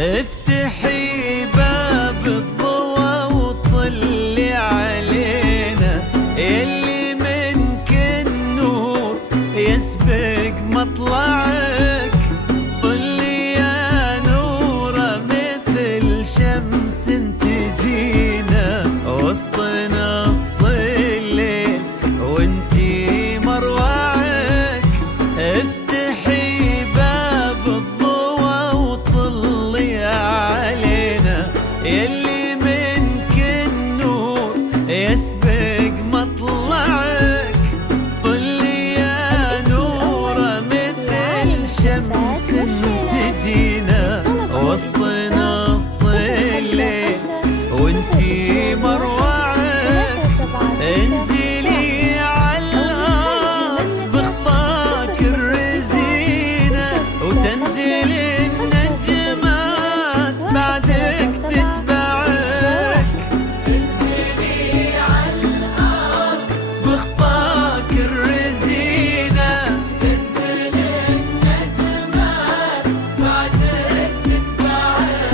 افتحي باب الضوى وطلي علينا، يلي منك النور يسبق مطلعك. طلي يا نورة مثل شمس تجينا وسط نص الليل وانتي مروعك. افتحي باب الضوى وطلي علينا، يلي منك النور يسبق مطلعك. طلي يا نورة مثل شمس تجينا وسط نص الليل وانتي مروعك. انزلي عالارض بخطاك الرزينة وتنزل النجمات بعدك تتبعك. انزلي عالارض بخطاك الرزينة تنزل النجمات بعدك تتبعك.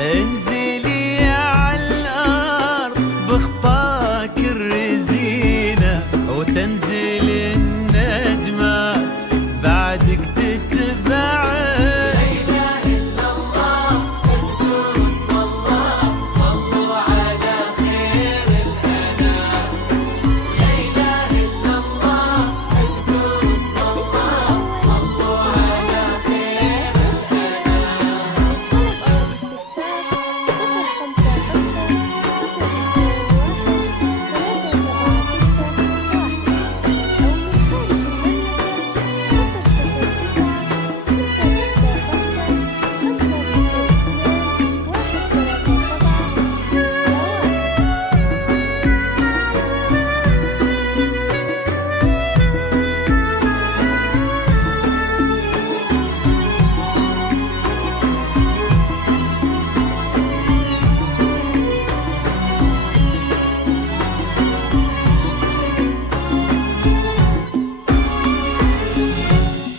انزلي عالارض بخطاك الرزينة وتنزل النجمات بعدك تتبعك.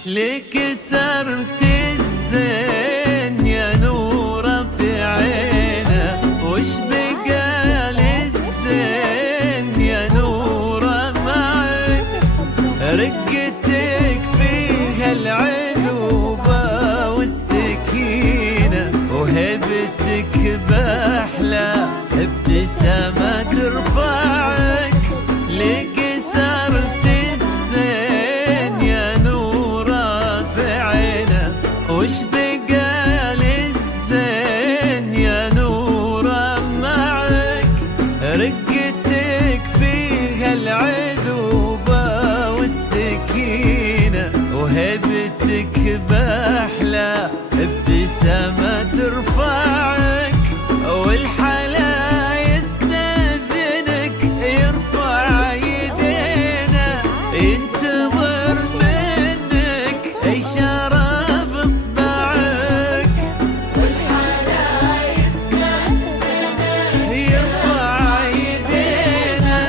لك سرت الزين يا نورة في عينه، وش بقى للزين يا نورة معك. رقتك فيها العذوبة والسكينة وهبتك بأحلى ابتسامة ترفعك. لك سرت الزين يا نورة في عينه، وش بقى للزين يا نورة معك. رقتك فيها العذوبة والسكينة وهبتك بأحلى ابتسامة ترفعك. والحلا يستأذنك يرفع يدينا، ينتظر منك إشارة بإصبعك. والحلا يستأذنك يرفع يدينا،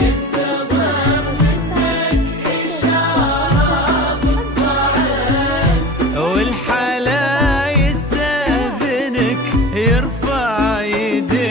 ينتظر منك إشارة بإصبعك. والحلا يستأذنك يرفع يدينا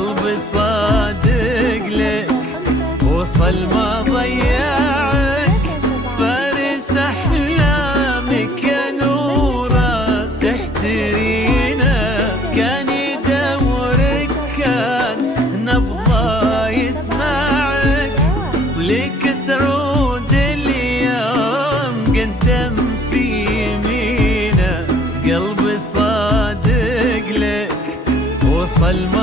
قلبي صادق لك وصل ما ضيعك، فارس أحلامك يا نورة تحترينا، كان يدورك كان نبضه يسمعك، ولك سرود اليوم قدم في يمينه، قلبي صادق لك وصل ما